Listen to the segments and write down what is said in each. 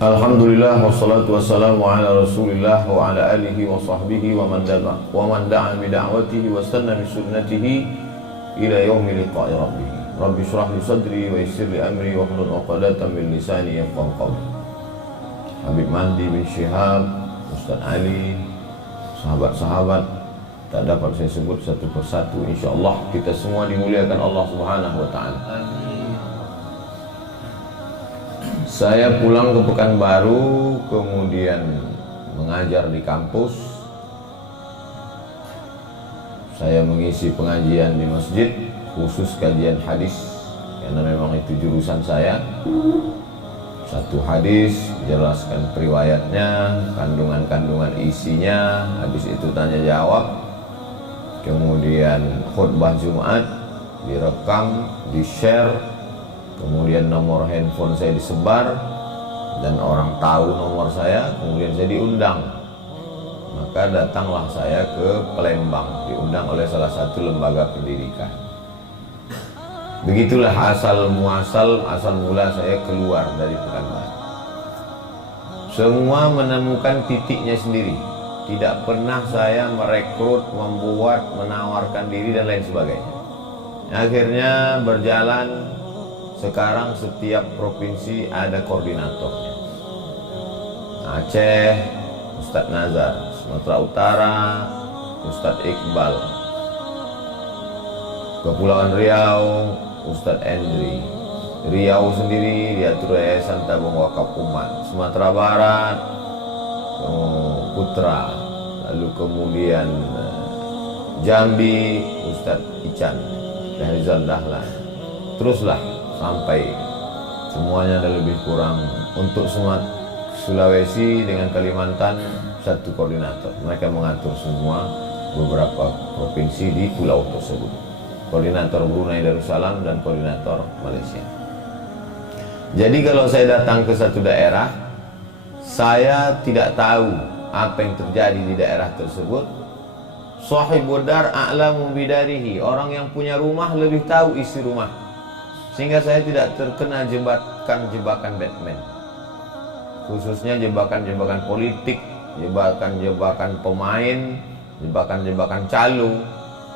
Alhamdulillah wassalatu wassalamu ala Rasulillah wa ala alihi wa sahbihi wa man da'a bi da'watihi wa istanna bi sunnatihi ila yaumi liqa'i rabbih. Rabbi shrah li sadri wa yassir li amri wa hlul 'uqdatam min lisani yafqahu qawli. Habib Mahdi bin Syihab, Ustaz Ali, sahabat-sahabat tak dapat saya sebut satu persatu. Insyaallah kita semua dimuliakan Allah Subhanahu wa taala. Saya pulang ke Pekanbaru, kemudian mengajar di kampus. Saya mengisi pengajian di masjid, khusus kajian hadis, karena memang itu jurusan saya. Satu hadis, jelaskan periwayatnya, kandungan-kandungan isinya, habis itu tanya jawab. Kemudian khutbah Jumat, direkam, di-share. Kemudian nomor handphone saya disebar dan orang tahu nomor saya, kemudian saya diundang. Maka datanglah saya ke Palembang, diundang oleh salah satu lembaga pendidikan. Begitulah asal mula saya keluar dari Pekanbaru. Semua menemukan titiknya sendiri. Tidak pernah saya merekrut, membuat, menawarkan diri dan lain sebagainya. Akhirnya berjalan. Sekarang setiap provinsi ada koordinatornya. Aceh, Ustadz Nazar. Sumatera Utara, Ustadz Iqbal. Kepulauan Riau, Ustadz Endri. Riau sendiri diatur Yayasan Tabung Wakaf Umat. Sumatera Barat, Putra. Lalu kemudian Jambi, Ustadz Ican Rizal Dahlan. Teruslah sampai semuanya ada lebih kurang. Untuk Sulawesi dengan Kalimantan satu koordinator. Mereka mengatur semua beberapa provinsi di pulau tersebut. Koordinator Brunei Darussalam dan koordinator Malaysia. Jadi kalau saya datang ke satu daerah, saya tidak tahu apa yang terjadi di daerah tersebut. Shahibud dar a'lamu bidarihi. Orang yang punya rumah lebih tahu isi rumah. Sehingga saya tidak terkena jebakan Batman. Khususnya jebakan-jebakan politik, jebakan-jebakan pemain, jebakan-jebakan calo.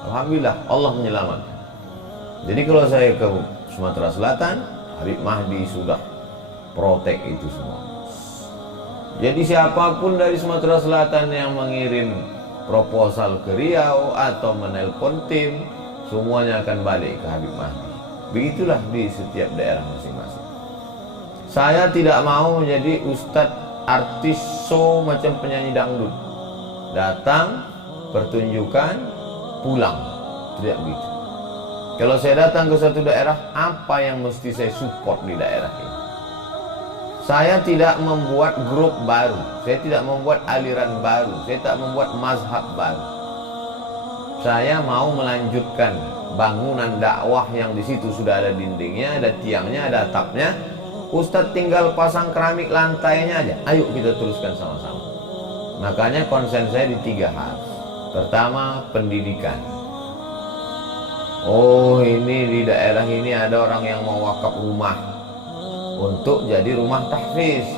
Alhamdulillah Allah menyelamatkan. Jadi kalau saya ke Sumatera Selatan, Habib Mahdi sudah protek itu semua. Jadi siapapun dari Sumatera Selatan yang mengirim proposal ke Riau atau menelpon tim, semuanya akan balik ke Habib Mahdi. Begitulah di setiap daerah masing-masing. Saya tidak mau menjadi ustadz artis show macam penyanyi dangdut. Datang, pertunjukan, pulang. Tidak begitu. Kalau saya datang ke satu daerah, apa yang mesti saya support di daerah ini? Saya tidak membuat grup baru. Saya tidak membuat aliran baru. Saya tak membuat mazhab baru. Saya mau melanjutkan bangunan dakwah yang di situ sudah ada dindingnya, ada tiangnya, ada atapnya. Ustadz tinggal pasang keramik lantainya aja. Ayo kita teruskan sama-sama. Makanya konsen saya di 3 hal. Pertama, pendidikan. Oh, ini di daerah ini ada orang yang mau wakaf rumah untuk jadi rumah tahfiz.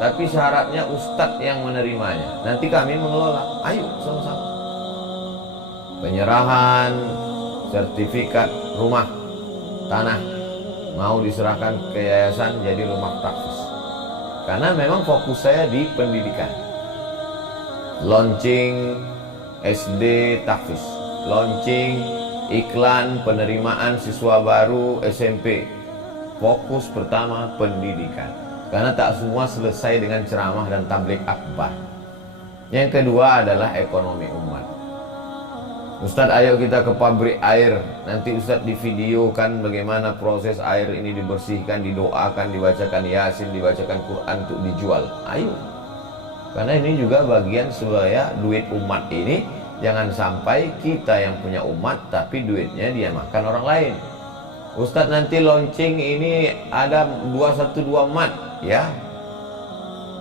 Tapi syaratnya ustadz yang menerimanya. Nanti kami mengelola. Ayo sama-sama. Penyerahan sertifikat rumah tanah mau diserahkan ke yayasan jadi rumah tahfiz. Karena memang fokus saya di pendidikan. Launching SD tahfiz, launching iklan penerimaan siswa baru SMP. Fokus pertama pendidikan. Karena tak semua selesai dengan ceramah dan tabligh akbar. Yang kedua adalah ekonomi umat. Ustadz, ayo kita ke pabrik air. Nanti Ustadz divideokan bagaimana proses air ini dibersihkan, didoakan, dibacakan Yasin, dibacakan Quran untuk dijual. Ayo. Karena ini juga bagian supaya duit umat ini jangan sampai kita yang punya umat tapi duitnya dia makan orang lain. Ustadz, nanti launching ini ada 212 mat, ya.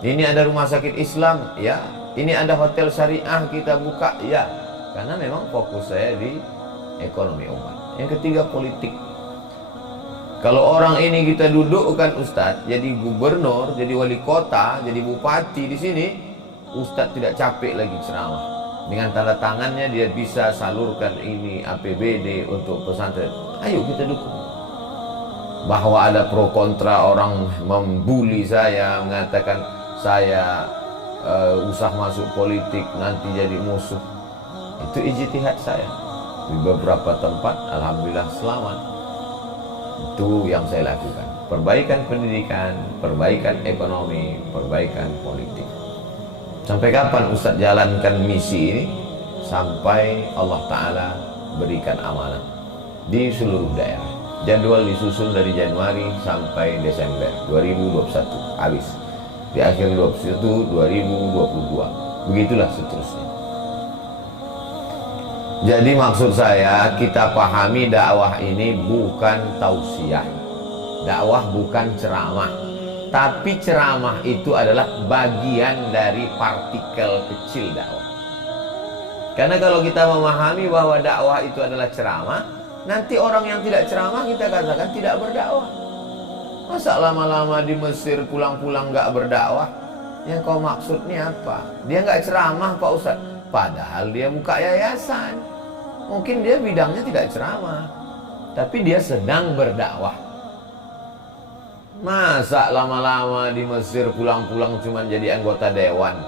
Ini ada rumah sakit Islam, ya. Ini ada hotel syariah kita buka, ya. Karena memang fokus saya di ekonomi umat. Yang ketiga, politik. Kalau orang ini kita dudukkan Ustadz jadi gubernur, jadi wali kota, jadi bupati di sini, Ustadz tidak capek lagi ceramah. Dengan tanda tangannya dia bisa salurkan ini APBD untuk pesantren. Ayo kita dukung. Bahwa ada pro kontra, orang membuli saya, mengatakan saya usah masuk politik nanti jadi musuh. Itu ijtihad saya. Di beberapa tempat alhamdulillah selamat. Itu yang saya lakukan. Perbaikan pendidikan, perbaikan ekonomi, perbaikan politik. Sampai kapan Ustadz jalankan misi ini? Sampai Allah Ta'ala berikan amanah di seluruh daerah. Jadwal disusun dari Januari sampai Desember 2021 habis. Di akhir 2021 2022. Begitulah seterusnya. Jadi maksud saya, kita pahami dakwah ini bukan tausiah. Dakwah bukan ceramah. Tapi ceramah itu adalah bagian dari partikel kecil dakwah. Karena kalau kita memahami bahwa dakwah itu adalah ceramah, nanti orang yang tidak ceramah kita katakan tidak berdakwah. Masa lama-lama di Mesir pulang-pulang nggak berdakwah? Yang kau maksudnya apa? Dia nggak ceramah Pak Ustadz. Padahal dia buka yayasan. Mungkin dia bidangnya tidak ceramah, tapi dia sedang berdakwah. Masa lama-lama di Mesir pulang-pulang cuma jadi anggota dewan?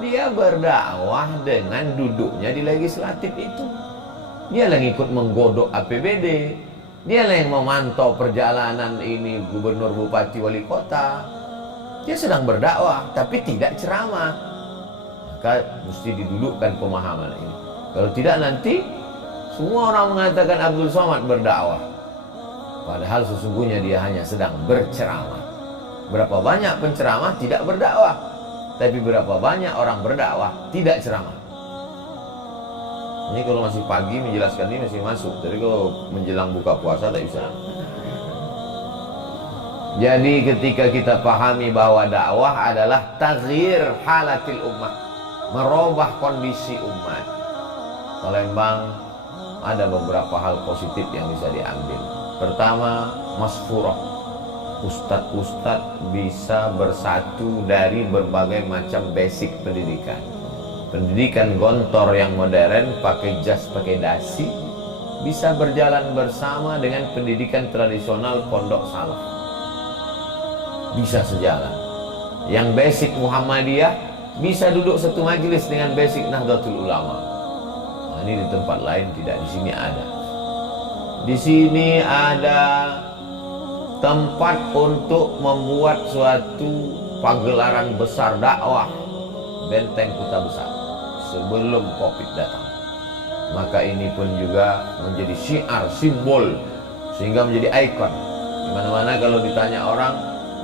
Dia berdakwah dengan duduknya di legislatif itu. Dia yang ikut menggodok APBD. Dia yang memantau perjalanan ini gubernur, bupati, wali kota. Dia sedang berdakwah, tapi tidak ceramah. Maka mesti didudukkan pemahaman ini. Kalau tidak nanti semua orang mengatakan Abdul Somad berdakwah. Padahal sesungguhnya dia hanya sedang berceramah. Berapa banyak penceramah tidak berdakwah, tapi berapa banyak orang berdakwah tidak ceramah. Ini kalau masih pagi menjelaskan ini masih masuk. Tapi kalau menjelang buka puasa tak bisa. Jadi ketika kita pahami bahwa dakwah adalah taghyir halatil ummah, merubah kondisi umat. Palembang ada beberapa hal positif yang bisa diambil. Pertama, masfurah. Ustadz-ustadz bisa bersatu dari berbagai macam basic pendidikan. Pendidikan gontor yang modern, pakai jas, pakai dasi, bisa berjalan bersama dengan pendidikan tradisional pondok salaf. Bisa sejalan. Yang basic Muhammadiyah bisa duduk satu majelis dengan basic Nahdlatul Ulama. Nah, ini di tempat lain tidak, di sini ada. Di sini ada tempat untuk membuat suatu pagelaran besar dakwah, benteng Kota Besar, sebelum Covid datang. Maka ini pun juga menjadi syiar, simbol, sehingga menjadi ikon. Di mana-mana kalau ditanya orang,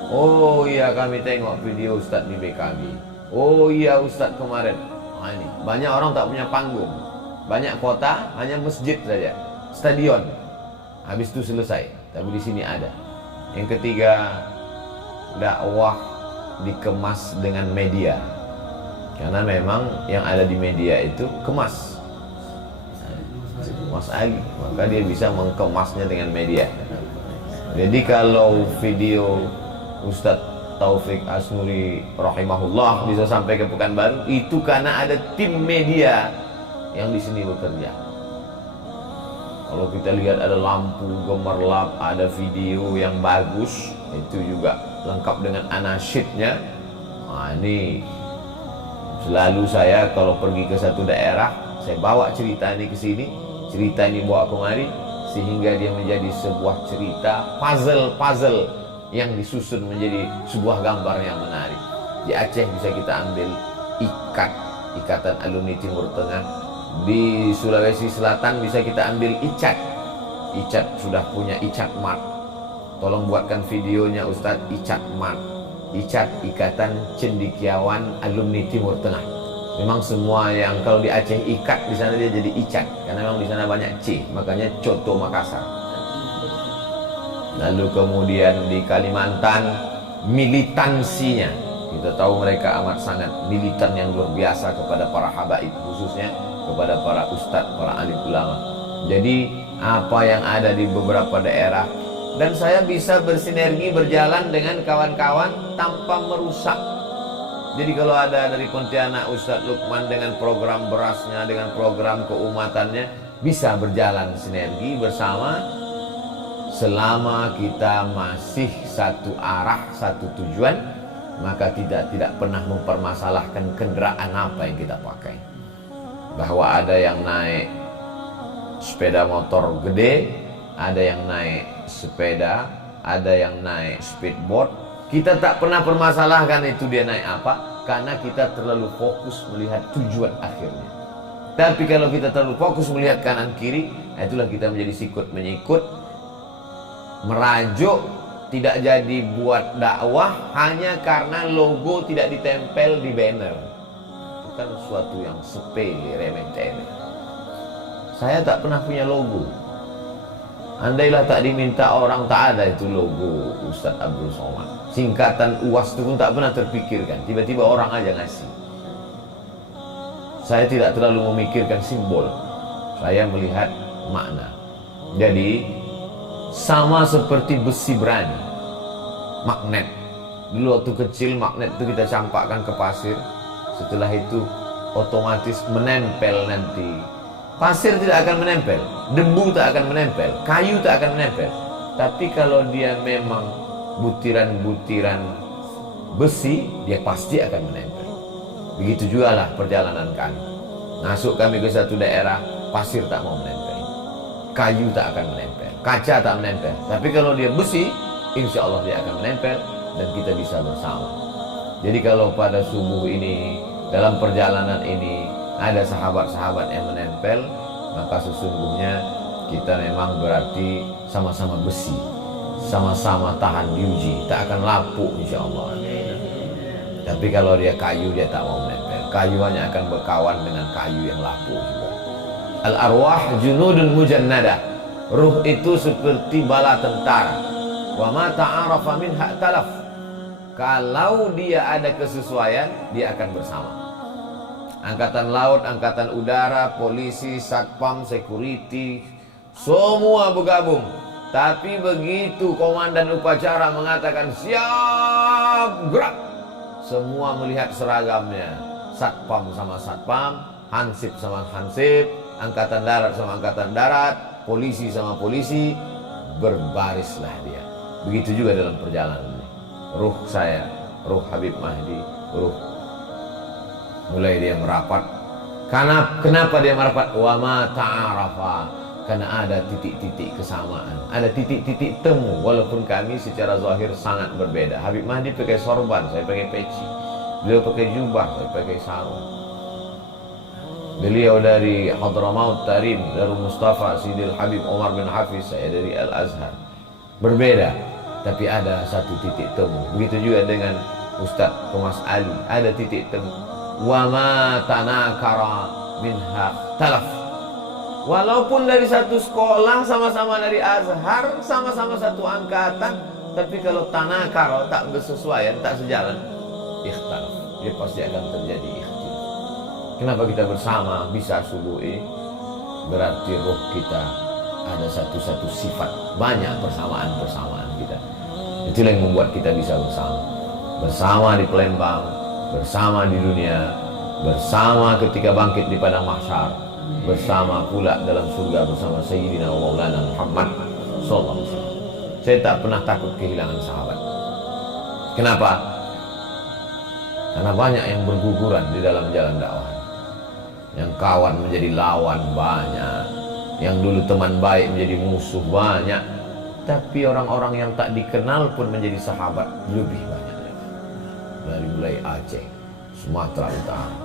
oh iya kami tengok video Ustadz di BKB. Oh iya Ustadz kemarin. Nah, ini banyak orang tak punya panggung. Banyak kota hanya masjid saja, stadion. Habis itu selesai. Tapi di sini ada. Yang ketiga, dakwah dikemas dengan media. Karena memang yang ada di media itu kemas. Mas Ali, maka dia bisa mengkemasnya dengan media. Jadi kalau video Ustadz Taufik Asnuri rahimahullah bisa sampai ke Pekanbaru, itu karena ada tim media yang di sini bekerja. Kalau kita lihat ada lampu gemerlap, ada video yang bagus, itu juga lengkap dengan anasyidnya. Nah, ini selalu saya kalau pergi ke satu daerah, saya bawa cerita ini ke sini, cerita ini bawa kemari, sehingga dia menjadi sebuah cerita puzzle yang disusun menjadi sebuah gambar yang menarik. Di Aceh bisa kita ambil ikatan alumni Timur Tengah Di Sulawesi Selatan bisa kita ambil Icat. Icat sudah punya Icat Mart. Tolong buatkan videonya Ustadz. Icat Mart. Icat, Ikatan Cendekiawan Alumni Timur Tengah. Memang semua yang kalau di Aceh ikat, di sana dia jadi Icat, karena memang di sana banyak C, makanya Coto Makassar. Lalu kemudian di Kalimantan, militansinya, kita tahu mereka amat sangat militan yang luar biasa kepada para habaib, khususnya kepada para ustadz, para alim ulama. Jadi apa yang ada di beberapa daerah, dan saya bisa bersinergi berjalan dengan kawan-kawan tanpa merusak. Jadi kalau ada dari Pontianak Ustadz Lukman dengan program berasnya, dengan program keumatannya, bisa berjalan sinergi bersama selama kita masih satu arah, satu tujuan, maka tidak pernah mempermasalahkan kendaraan apa yang kita pakai. Bahwa ada yang naik sepeda motor gede, ada yang naik sepeda, ada yang naik speedboat. Kita tak pernah permasalahkan itu dia naik apa, karena kita terlalu fokus melihat tujuan akhirnya. Tapi kalau kita terlalu fokus melihat kanan kiri, itulah kita menjadi sikut menyikut, merajuk, tidak jadi buat dakwah hanya karena logo tidak ditempel di banner. Itu kan suatu yang sepele, remeh-temeh. Saya tak pernah punya logo. Andailah tak diminta orang, tak ada itu logo Ustadz Abdul Somad. Singkatan UAS itu pun tak pernah terpikirkan. Tiba-tiba orang aja ngasih. Saya tidak terlalu memikirkan simbol. Saya melihat makna. Jadi sama seperti besi berani, magnet. Dulu waktu kecil magnet itu kita campakkan ke pasir. Setelah itu otomatis menempel nanti. Pasir tidak akan menempel, debu tak akan menempel, kayu tak akan menempel. Tapi kalau dia memang butiran-butiran besi, dia pasti akan menempel. Begitu juga lah perjalanan kami. Masuk kami ke satu daerah, pasir tak mau menempel, kayu tak akan menempel, kaca tak menempel. Tapi kalau dia besi, insya Allah dia akan menempel dan kita bisa bersama. Jadi kalau pada subuh ini, dalam perjalanan ini, ada sahabat-sahabat yang menempel, maka sesungguhnya kita memang berarti sama-sama besi, sama-sama tahan diuji, tak akan lapuk insya Allah. Tapi kalau dia kayu, dia tak mau menempel. Kayu hanya akan berkawan dengan kayu yang lapuk juga. Al-arwah junudun mujannada. Ruh itu seperti bala tentara. Wa ma ta'arafa minha talaf. Kalau dia ada kesesuaian, dia akan bersama. Angkatan laut, angkatan udara, polisi, satpam, security, semua bergabung. Tapi begitu komandan upacara mengatakan siap gerak, semua melihat seragamnya. Satpam sama satpam, hansip sama hansip, angkatan darat sama angkatan darat, polisi sama polisi, berbarislah dia. Begitu juga dalam perjalanan ini. Ruh saya, ruh Habib Mahdi, ruh mulai dia merapat. Kenapa dia merapat? Wa ma ta'arafa. Karena ada titik-titik kesamaan, ada titik-titik temu. Walaupun kami secara zahir sangat berbeda. Habib Mahdi pakai sorban, saya pakai peci. Beliau pakai jubah, saya pakai sarung. Beliau dari Hadramaut Tarim, dari Mustafa Sidil Habib Omar bin Hafiz, saya dari Al-Azhar. Berbeda, tapi ada satu titik temu. Begitu juga dengan Ustadz Thomas Ali, ada titik temu. Wa ma tanakara minha talaf. Walaupun dari satu sekolah, sama-sama dari Azhar, sama-sama satu angkatan, tapi kalau tanakara tak bersesuaian, tak sejalan, ikhtilaf, dia pasti akan terjadi ikhtilaf. Kenapa kita bersama bisa subuh ini? Berarti roh kita ada satu sifat, banyak persamaan kita. Itulah yang membuat kita bisa bersama. Bersama di Palembang, bersama di dunia, bersama ketika bangkit di padang mahsyar, bersama pula dalam surga bersama Sayyidina wa Maulana Muhammad sallallahu alaihi wasallam. Saya tak pernah takut kehilangan sahabat. Kenapa? Karena banyak yang berguguran di dalam jalan dakwah. Yang kawan menjadi lawan banyak, yang dulu teman baik menjadi musuh banyak. Tapi orang-orang yang tak dikenal pun menjadi sahabat lebih banyak. Dari mulai Aceh, Sumatera Utara,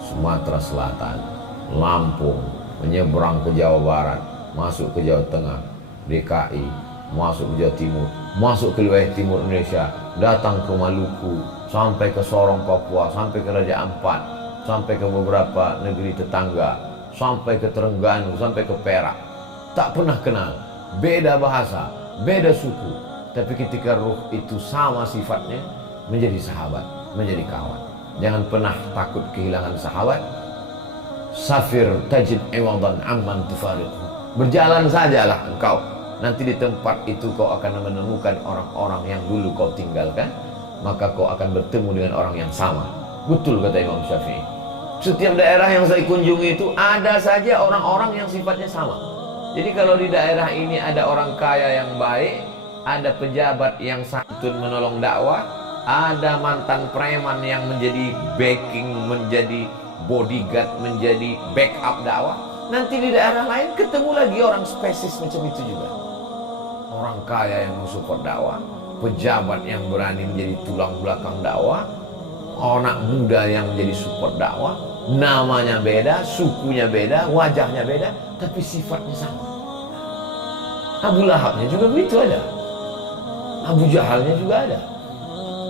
Sumatera Selatan, Lampung, menyeberang ke Jawa Barat, masuk ke Jawa Tengah, DKI, masuk ke Jawa Timur, masuk ke wilayah timur Indonesia, datang ke Maluku, sampai ke Sorong Papua, sampai ke Raja Ampat, sampai ke beberapa negeri tetangga, sampai ke Terengganu, sampai ke Perak. Tak pernah kenal, beda bahasa, beda suku, tapi ketika ruh itu sama sifatnya, menjadi sahabat, menjadi kawan. Jangan pernah takut kehilangan sahabat. Safir tajid iwadan amman tufariqu. Berjalan sajalah engkau, nanti di tempat itu kau akan menemukan orang-orang yang dulu kau tinggalkan, maka kau akan bertemu dengan orang yang sama. Betul kata Imam Syafi'i. Setiap daerah yang saya kunjungi itu ada saja orang-orang yang sifatnya sama. Jadi kalau di daerah ini ada orang kaya yang baik, ada pejabat yang santun menolong dakwah, ada mantan preman yang menjadi backing, menjadi bodyguard, menjadi backup dakwah, nanti di daerah lain ketemu lagi orang spesies macam itu juga. Orang kaya yang mensupport dakwah, pejabat yang berani menjadi tulang belakang dakwah, anak muda yang menjadi support dakwah. Namanya beda, sukunya beda, wajahnya beda, tapi sifatnya sama. Abu Lahabnya juga begitu ada, Abu Jahalnya juga ada.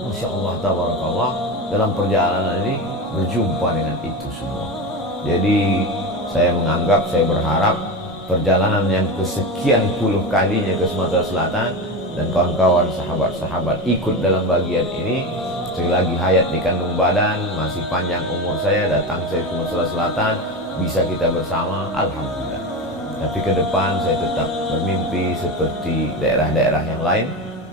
Masya Allah, tabarakallah, dalam perjalanan ini berjumpa dengan itu semua. Jadi saya menganggap, saya berharap perjalanan yang kesekian puluh kalinya ke Sumatera Selatan dan kawan-kawan sahabat-sahabat ikut dalam bagian ini. Sekali lagi hayat dikandung badan, masih panjang umur saya, datang saya ke Sumatera Selatan, bisa kita bersama, alhamdulillah. Tapi ke depan saya tetap bermimpi seperti daerah-daerah yang lain,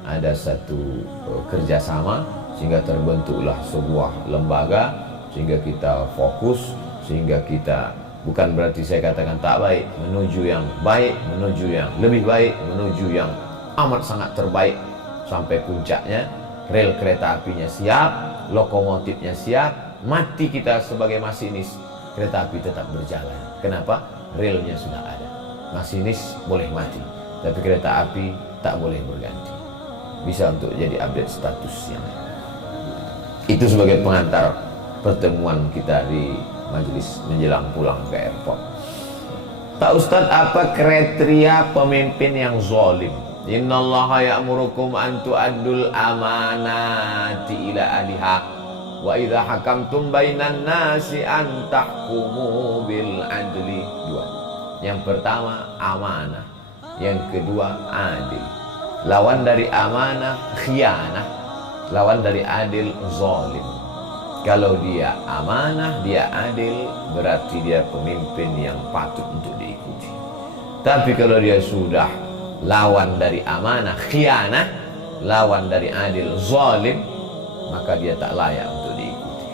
ada satu kerjasama sehingga terbentuklah sebuah lembaga, sehingga kita fokus, sehingga kita, bukan berarti saya katakan tak baik, menuju yang baik, menuju yang lebih baik, menuju yang amat sangat terbaik. Sampai puncaknya rel kereta apinya siap, lokomotifnya siap, mati kita sebagai masinis, kereta api tetap berjalan. Kenapa? Relnya sudah ada. Masinis boleh mati, tapi kereta api tak boleh berganti. Bisa untuk jadi update status yang itu sebagai pengantar pertemuan kita di majelis menjelang pulang ke airport. Pak Ustadz, apa kriteria pemimpin yang zalim? Innallaha ya'murukum an tu'addul amanati ila ahliha wa idza hakamtum bainan nasi an tahkumu bil adli. Dua. Yang pertama amanah, yang kedua adil. Lawan dari amanah khianah, lawan dari adil zalim. Kalau dia amanah, dia adil, berarti dia pemimpin yang patut untuk diikuti. Tapi kalau dia sudah lawan dari amanah khianah, lawan dari adil zalim, maka dia tak layak untuk diikuti.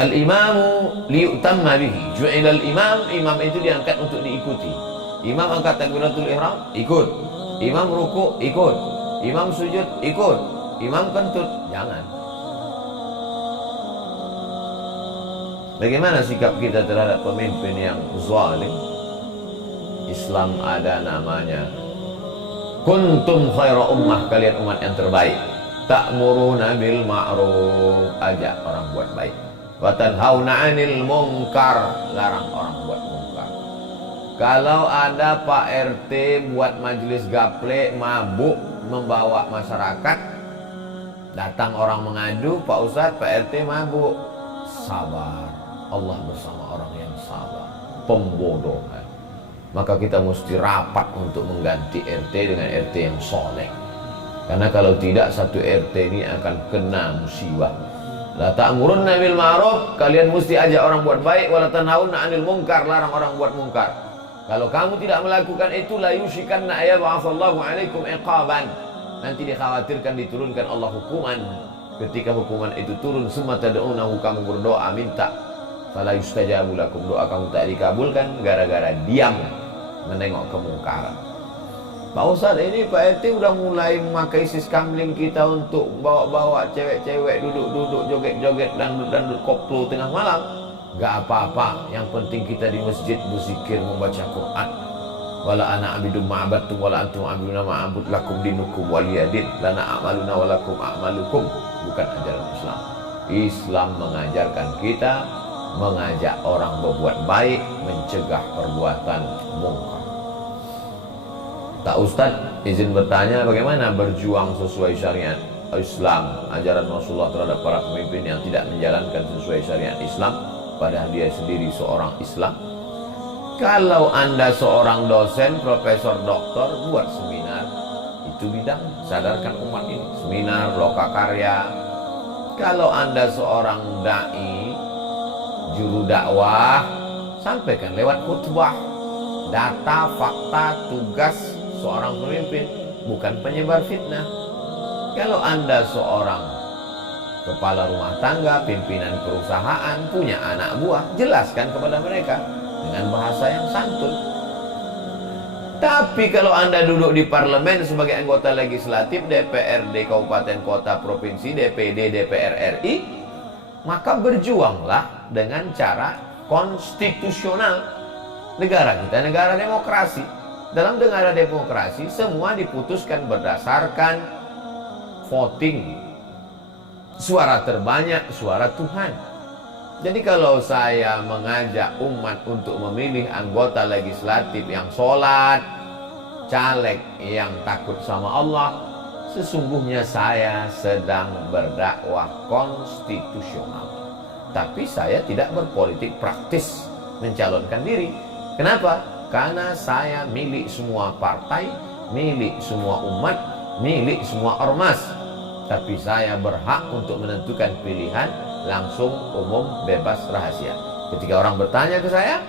Al-imamu liyutamma bihi. Ju'ila al-imam, imam itu diangkat untuk diikuti. Imam angkat takbiratul ihram, ikut. Imam ruku, ikut. Imam sujud, ikut. Imam kentut, jangan. Bagaimana sikap kita terhadap pemimpin yang zalim? Islam ada namanya kuntum khaira ummah, kalian umat yang terbaik. Ta'muruna bil ma'ruf, ajak orang buat baik. Wa tanhauna 'anil munkar, larang orang buat munkar. Kalau ada Pak RT buat majelis gaple, mabuk, membawa masyarakat, datang orang mengadu, Pak Ustadz, Pak RT mabuk, sabar. Allah bersama orang yang sabar. Pembodohan. Maka kita mesti rapat untuk mengganti RT dengan RT yang soleh. Karena kalau tidak, satu RT ini akan kena musibah. La ta'murunna bil ma'ruf, kalian mesti ajak orang buat baik, wala tanhauna 'anil munkar, larang orang buat munkar. Kalau kamu tidak melakukan itu, la yushikanna ayab'atsallahu 'alaikum iqaban. Nanti dikhawatirkan diturunkan Allah hukuman. Ketika hukuman itu turun, summa tad'unahu, kamu berdoa minta, fala yustajabu lakum, doa kamu tak dikabulkan gara-gara diam menengok kemungkaran. Pak Ustadz, ini Pak RT udah mulai memakai siskamling kita untuk bawa-bawa cewek-cewek duduk-duduk, joget-joget, dandut-dandut koplo tengah malam. Gak apa-apa, yang penting kita di masjid berzikir, membaca Quran. Wala ana abidum ma'abadtum wala antum abiduna ma'abud lakum dinukum waliyadin lana a'maluna walakum a'malukum. Bukan ajaran Islam. Islam mengajarkan kita mengajak orang berbuat baik, mencegah perbuatan mungkar. Tak Ustaz, izin bertanya, bagaimana berjuang sesuai syariat Islam, ajaran Rasulullah terhadap para pemimpin yang tidak menjalankan sesuai syariat Islam, padahal dia sendiri seorang Islam? Kalau Anda seorang dosen, profesor, doktor, buat seminar, itu bidang, sadarkan umat ini. Seminar, lokakarya. Kalau Anda seorang da'i, juru dakwah, sampaikan lewat khutbah. Data, fakta, tugas seorang pemimpin, bukan penyebar fitnah. Kalau Anda seorang kepala rumah tangga, pimpinan perusahaan, punya anak buah, jelaskan kepada mereka dengan bahasa yang santun. Tapi kalau Anda duduk di parlemen sebagai anggota legislatif, DPRD kabupaten kota provinsi, DPD, DPR RI, maka berjuanglah dengan cara konstitusional. Negara kita negara demokrasi. Dalam negara demokrasi semua diputuskan berdasarkan voting. Suara terbanyak, suara Tuhan. Jadi kalau saya mengajak umat untuk memilih anggota legislatif yang sholat, caleg yang takut sama Allah, sesungguhnya saya sedang berdakwah konstitusional. Tapi saya tidak berpolitik praktis mencalonkan diri. Kenapa? Karena saya milik semua partai, milik semua umat, milik semua ormas. Tapi saya berhak untuk menentukan pilihan langsung, umum, bebas, rahasia. Ketika orang bertanya ke saya,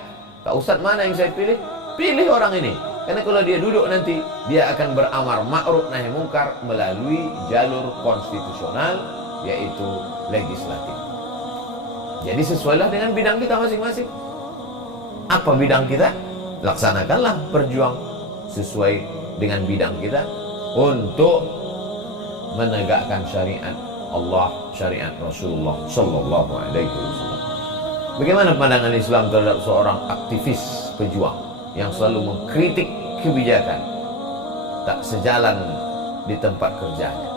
Pak Ustadz, mana yang saya pilih? Pilih orang ini. Karena kalau dia duduk nanti, dia akan beramar ma'ruf nahi mungkar melalui jalur konstitusional, yaitu legislatif. Jadi sesuailah dengan bidang kita masing-masing. Apa bidang kita? Laksanakanlah, berjuang sesuai dengan bidang kita untuk menegakkan syariat Allah, syariat Rasulullah Sallallahu Alaihi Wasallam. Bagaimana pandangan Islam terhadap seorang aktivis pejuang yang selalu mengkritik kebijakan tak sejalan di tempat kerjanya?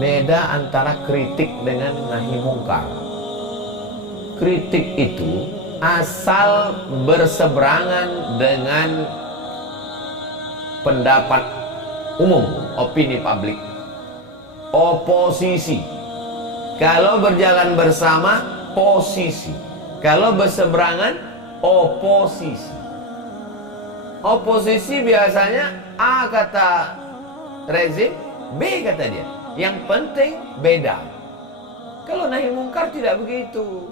Beda antara kritik dengan nahi mungkar. Kritik itu asal berseberangan dengan pendapat umum, opini publik, oposisi. Kalau berjalan bersama, posisi. Kalau berseberangan, oposisi. Oposisi biasanya A kata rezim, B kata dia. Yang penting beda. Kalau nahi mungkar tidak begitu.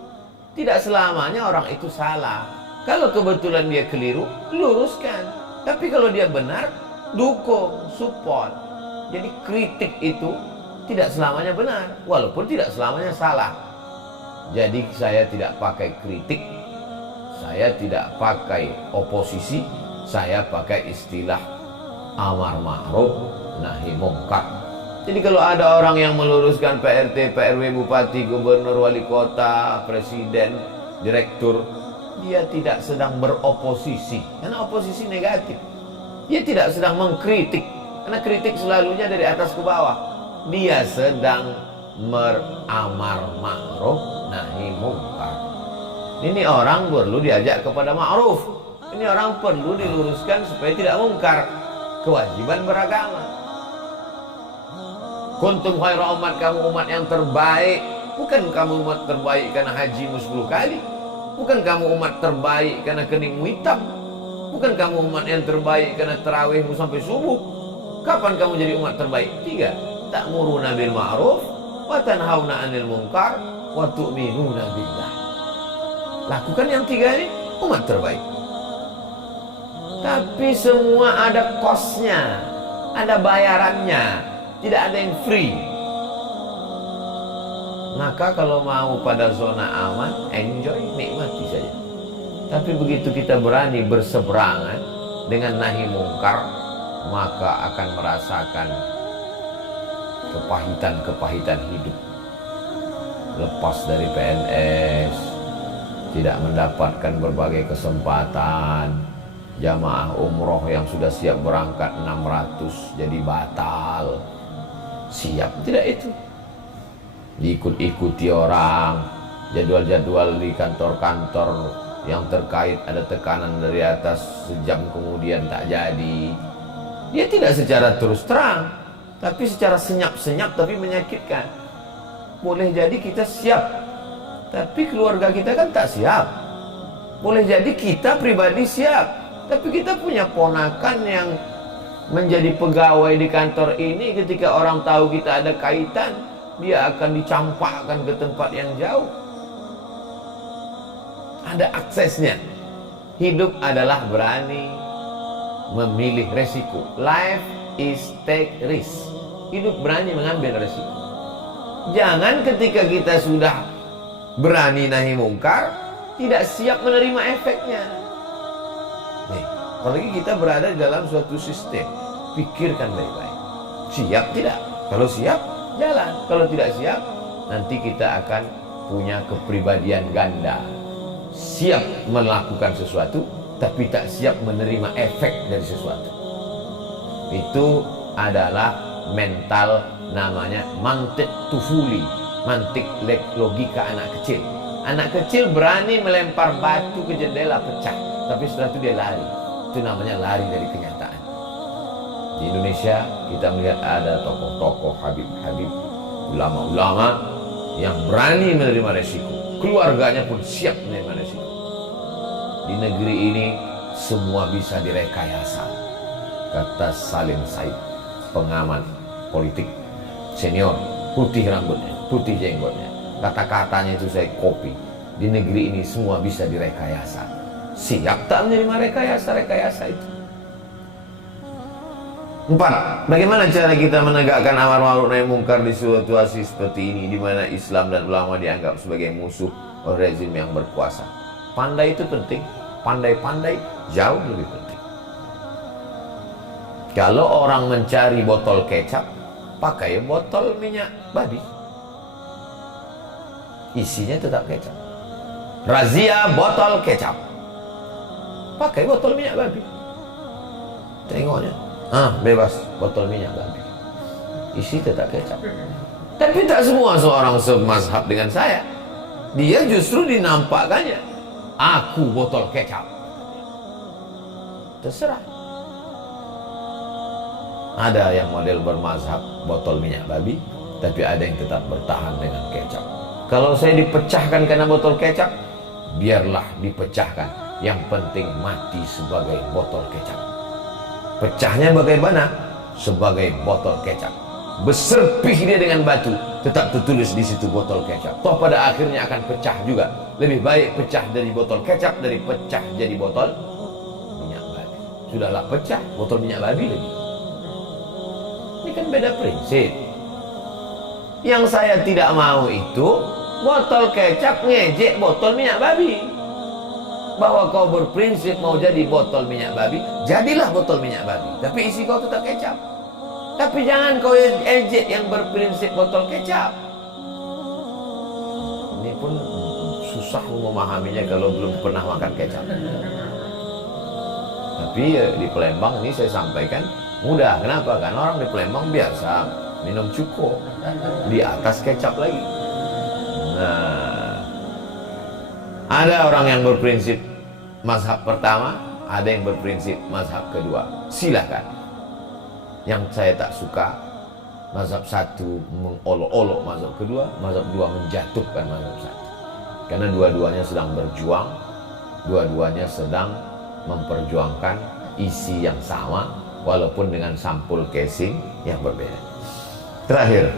Tidak selamanya orang itu salah. Kalau kebetulan dia keliru, luruskan. Tapi kalau dia benar, dukung, support. Jadi kritik itu tidak selamanya benar, walaupun tidak selamanya salah. Jadi saya tidak pakai kritik, saya tidak pakai oposisi, saya pakai istilah amar ma'ruf nahi mungkar. Jadi kalau ada orang yang meluruskan PRT, PRW, bupati, gubernur, wali kota, presiden, direktur, dia tidak sedang beroposisi, karena oposisi negatif. Dia tidak sedang mengkritik, karena kritik selalunya dari atas ke bawah. Dia sedang meramar ma'ruf nahi mungkar. Ini orang perlu diajak kepada ma'ruf. Ini orang perlu diluruskan supaya tidak mungkar. Kewajiban beragama. Kuntum khaira umat, kamu umat yang terbaik. Bukan kamu umat terbaik karena hajimu 10 kali. Bukan kamu umat terbaik karena keningmu hitam. Bukan kamu umat yang terbaik karena terawihmu sampai subuh. Kapan kamu jadi umat terbaik? 3. Ta'muruna bil ma'ruf wa tanhauna 'anil munkar wa tu'minuna billah. Lakukan yang 3 ini, umat terbaik. Tapi semua ada kosnya, ada bayarannya. Tidak ada yang free. Maka kalau mau pada zona aman, enjoy, nikmati saja. Tapi begitu kita berani berseberangan dengan nahi mungkar, maka akan merasakan kepahitan-kepahitan hidup. Lepas dari PNS, tidak mendapatkan berbagai kesempatan. Jamaah umroh yang sudah siap berangkat 600 jadi batal. Siap tidak itu? Diikut-ikuti orang, jadwal-jadwal di kantor-kantor yang terkait ada tekanan dari atas, sejam kemudian tak jadi. Dia tidak secara terus terang, tapi secara senyap-senyap, tapi menyakitkan. Boleh jadi kita siap, tapi keluarga kita kan tak siap. Boleh jadi kita pribadi siap, tapi kita punya ponakan yang menjadi pegawai di kantor ini. Ketika orang tahu kita ada kaitan, dia akan dicampakkan ke tempat yang jauh. Ada aksesnya. Hidup adalah berani memilih resiko. Life is take risk. Hidup berani mengambil resiko. Jangan ketika kita sudah berani nahi mungkar, tidak siap menerima efeknya. Nih, apalagi kita berada di dalam suatu sistem. Pikirkan baik-baik. Siap tidak? Kalau siap, jalan. Kalau tidak siap, nanti kita akan punya kepribadian ganda. Siap melakukan sesuatu, tapi tak siap menerima efek dari sesuatu. Itu adalah mental, namanya mantik tufuli, mantik logika anak kecil. Anak kecil berani melempar batu ke jendela, pecah, tapi setelah itu dia lari. Itu namanya lari dari kenyataan. Di Indonesia kita melihat ada tokoh-tokoh, habib-habib, ulama-ulama yang berani menerima resiko. Keluarganya pun siap menerima resiko. Di negeri ini semua bisa direkayasa, kata Salim Said, pengamat politik senior, putih rambutnya, putih jenggotnya. Kata-katanya itu saya copy. Di negeri ini semua bisa direkayasa. Siap tak menerima rekayasa-rekayasa itu? 4. Bagaimana cara kita menegakkan amar ma'ruf nahi mungkar di situasi seperti ini, di mana Islam dan ulama dianggap sebagai musuh oleh rezim yang berkuasa? Pandai itu penting. Pandai-pandai jauh lebih penting. Kalau orang mencari botol kecap, pakai botol minyak babi. Isinya tetap kecap. Razia botol kecap, pakai botol minyak babi. Tengoknya, bebas botol minyak babi, isi tetap kecap. Tapi tak semua seorang semazhab dengan saya. Dia justru dinampakkannya, aku botol kecap. Terserah. Ada yang model bermazhab botol minyak babi, tapi ada yang tetap bertahan dengan kecap. Kalau saya dipecahkan karena botol kecap, biarlah dipecahkan. Yang penting mati sebagai botol kecap. Pecahnya bagaimana? Sebagai botol kecap. Beserpih dia dengan batu, tetap tertulis di situ botol kecap. Toh pada akhirnya akan pecah juga. Lebih baik pecah dari botol kecap dari pecah jadi botol minyak babi. Sudahlah pecah, botol minyak babi lagi. Ini kan beda prinsip. Yang saya tidak mau itu botol kecap ngejek botol minyak babi. Bahwa kau berprinsip mau jadi botol minyak babi, jadilah botol minyak babi, tapi isi kau tetap kecap. Tapi jangan kau ejek yang berprinsip botol kecap. Ini pun susah memahaminya kalau belum pernah makan kecap. Tapi di Palembang ini saya sampaikan mudah. Kenapa? Karena orang di Palembang biasa minum cuko, di atas kecap lagi. Nah, ada orang yang berprinsip mazhab pertama, ada yang berprinsip mazhab kedua. Silakan. Yang saya tak suka, mazhab satu mengolok-olok mazhab kedua, mazhab dua menjatuhkan mazhab satu. Karena dua-duanya sedang berjuang, dua-duanya sedang memperjuangkan isi yang sama, walaupun dengan sampul casing yang berbeda. Terakhir,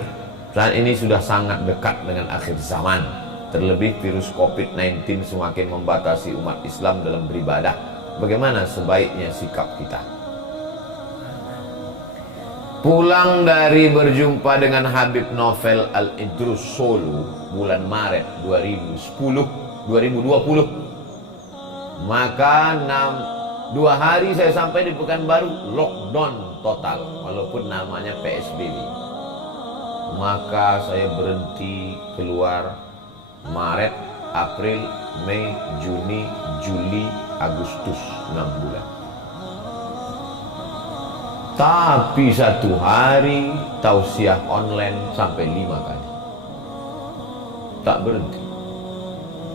saat ini sudah sangat dekat dengan akhir zaman. Terlebih virus COVID-19 semakin membatasi umat Islam dalam beribadah. Bagaimana sebaiknya sikap kita? Pulang dari berjumpa dengan Habib Novel Al-Idrus Solo bulan Maret 2020, maka 2 hari saya sampai di Pekanbaru, lockdown total, walaupun namanya PSBB. Maka saya berhenti keluar Maret, April, Mei, Juni, Juli, Agustus, 6 bulan. Tapi 1 hari tausiah online sampai 5 kali. Tak berhenti.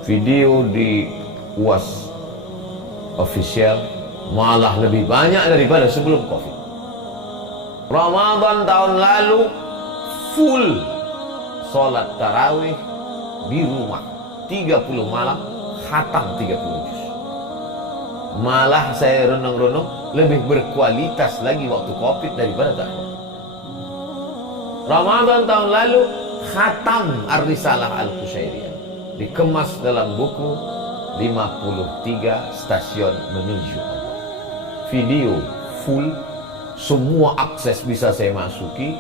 video di UAS official malah lebih banyak daripada sebelum Covid. Ramadan tahun lalu full sholat tarawih di rumah 30 malam, khatam 30 juz. Malah saya renung-renung lebih berkualitas lagi waktu Covid daripada tahun lalu. Ramadan tahun lalu khatam Ar-Risalah Al-Qushairiyah dikemas dalam buku 53 stasiun menuju Allah. Video full, semua akses bisa saya masuki.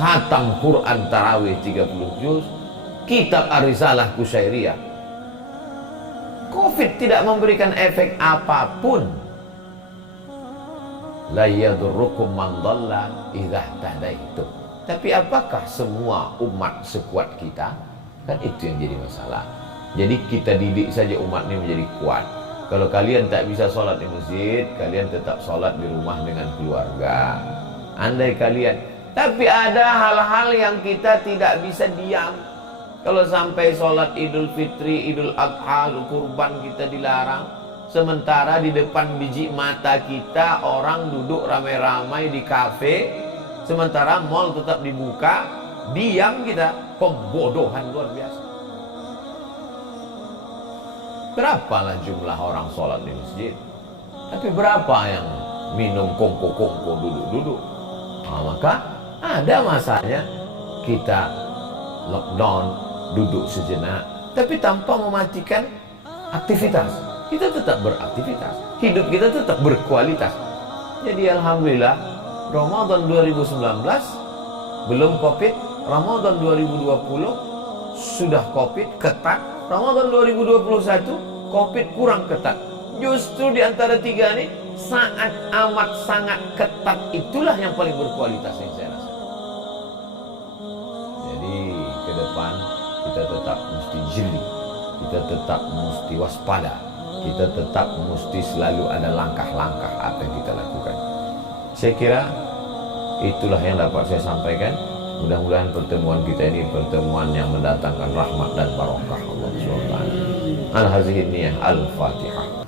Khatam Quran Tarawih 30 juz, kitab Ar-Risalah Qushairiyah. Covid tidak memberikan efek apapun. La yadurrukum man dhalla idza tadaitum. Tapi apakah semua umat sekuat kita? Kan itu yang jadi masalah. Jadi kita didik saja umat ini menjadi kuat. Kalau kalian tak bisa sholat di masjid, kalian tetap sholat di rumah dengan keluarga. Andai kalian, tapi ada hal-hal yang kita tidak bisa diam. Kalau sampai sholat Idul Fitri, Idul Adha, kurban kita dilarang. Sementara di depan biji mata kita orang duduk ramai-ramai di kafe. Sementara mall tetap dibuka, diam kita. Pembodohan luar biasa. Berapalah jumlah orang sholat di masjid, tapi berapa yang minum kongko-kongko duduk-duduk? Nah, maka ada masanya kita lockdown, duduk sejenak, tapi tanpa mematikan aktivitas. Kita tetap beraktivitas, hidup kita tetap berkualitas. Jadi alhamdulillah, Ramadan 2019 belum Covid, Ramadan 2020 sudah Covid ketat, Ramadan 2021 Covid kurang ketat. Justru di antara tiga ini sangat amat sangat ketat itulah yang paling berkualitas yang saya rasa. Jadi ke depan kita tetap mesti jeli, kita tetap mesti waspada, kita tetap mesti selalu ada langkah-langkah apa yang kita lakukan. Saya kira itulah yang dapat saya sampaikan. Mudah-mudahan pertemuan kita ini pertemuan yang mendatangkan rahmat dan barokah Allah SWT. Al-Hazih Niyah Al-Fatihah.